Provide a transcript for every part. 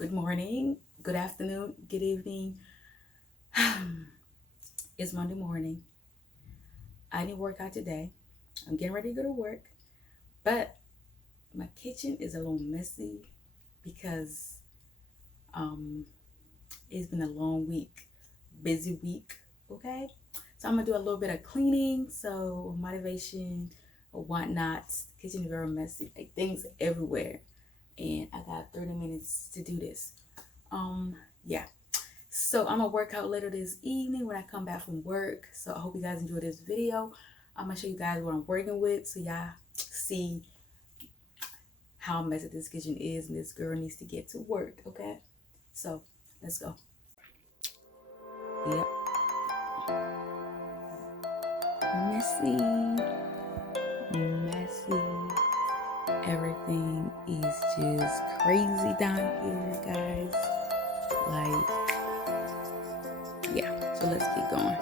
good morning, good afternoon, good evening. It's Monday morning. I didn't work out today. I'm getting ready to go to work, but my kitchen is a little messy because um it's been a long week, busy week. Okay, so I'm gonna do a little bit of cleaning, so motivation or whatnot. Kitchen is very messy, like things everywhere, and I got 30 minutes to do this. Yeah. So I'm gonna work out later this evening when I come back from work. So I hope you guys enjoy this video. I'm gonna show you guys what I'm working with so y'all see how messy this kitchen is and this girl needs to get to work, okay? So let's go. Yep. Messy. Messy. Everything is just crazy down here, guys. Like, yeah. So let's get going.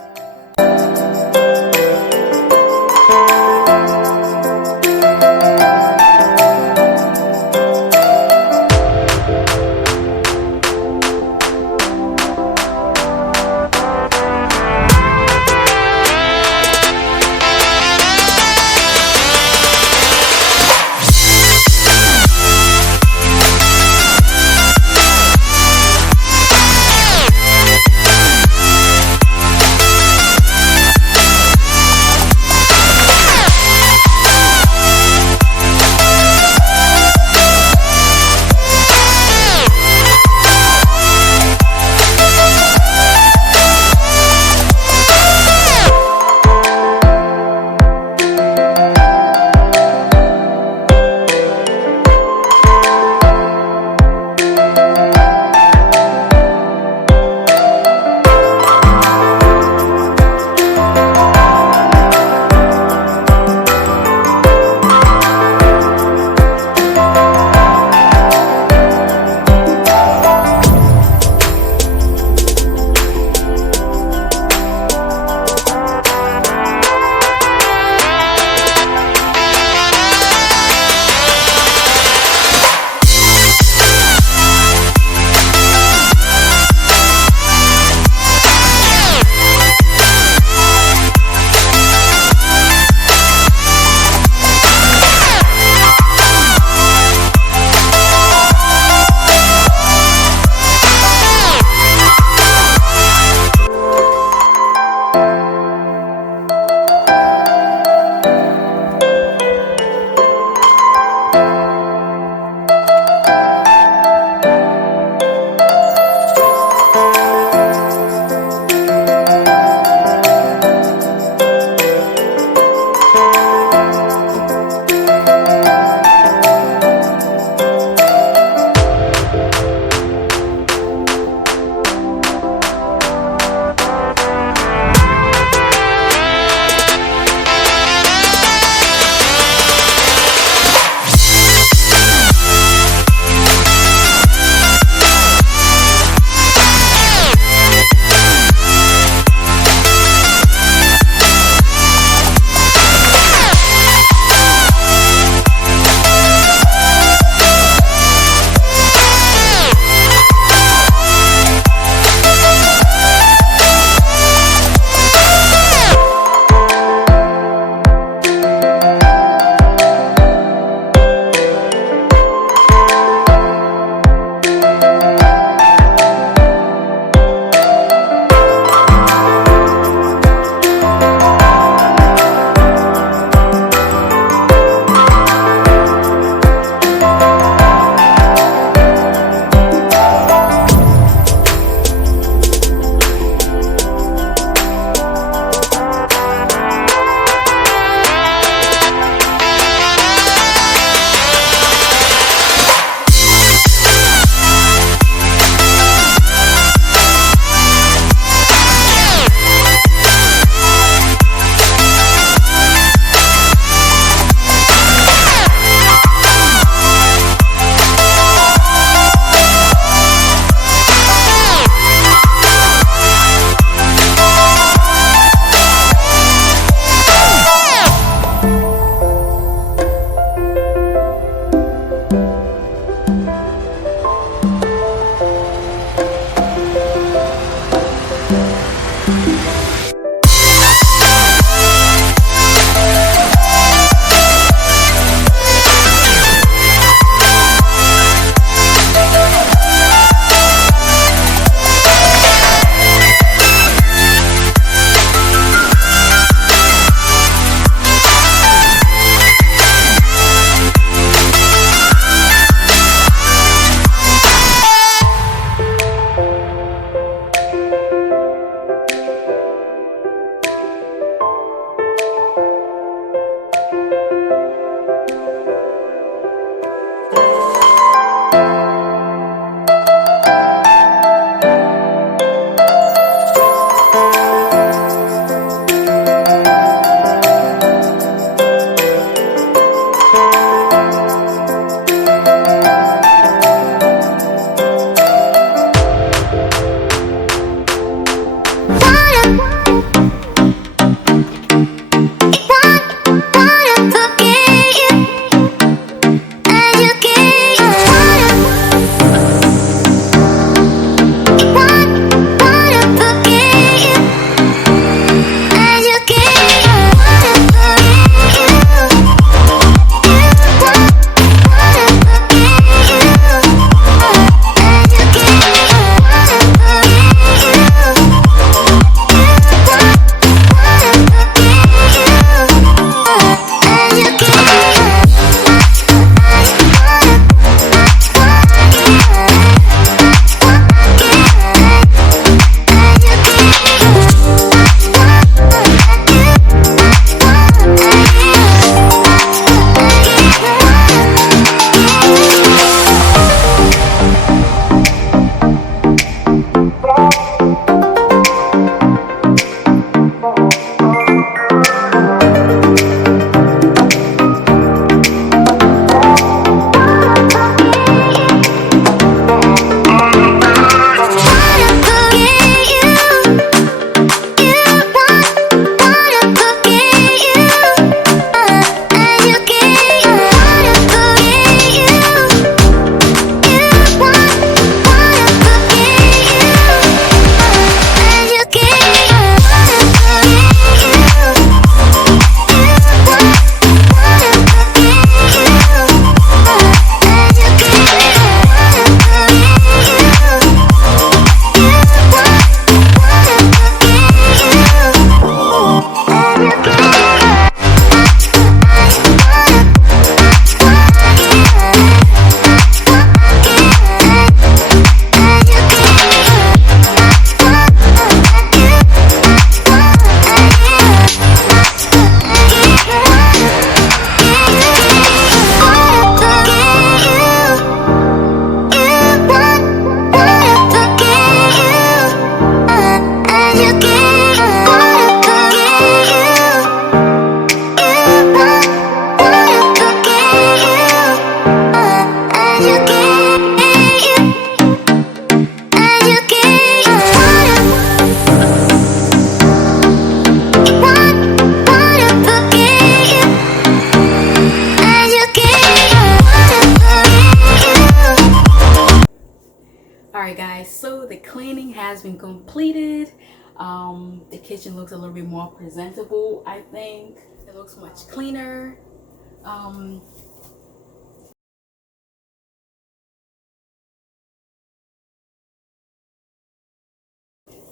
cleaning has been completed. The kitchen looks a little bit more presentable, I think. It looks much cleaner.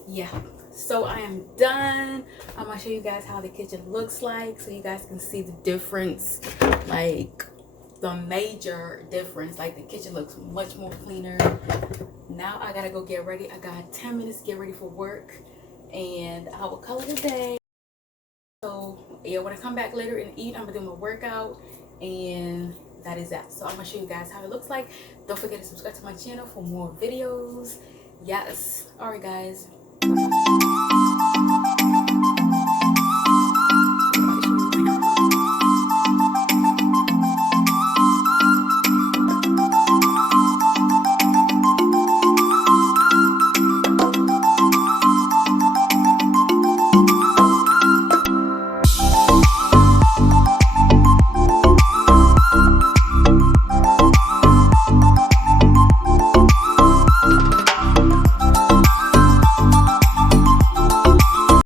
Yeah, so I am done. I'm gonna show you guys how the kitchen looks like so you guys can see the difference, like the major difference. Like the kitchen looks much more cleaner. Now I gotta go get ready. I got 10 minutes to get ready for work, and I will call it a day. So yeah, when I come back later and eat, I'm gonna do my workout, and that is that. So I'm gonna show you guys how it looks like. Don't forget to subscribe to my channel for more videos. Yes. All right, guys. Bye.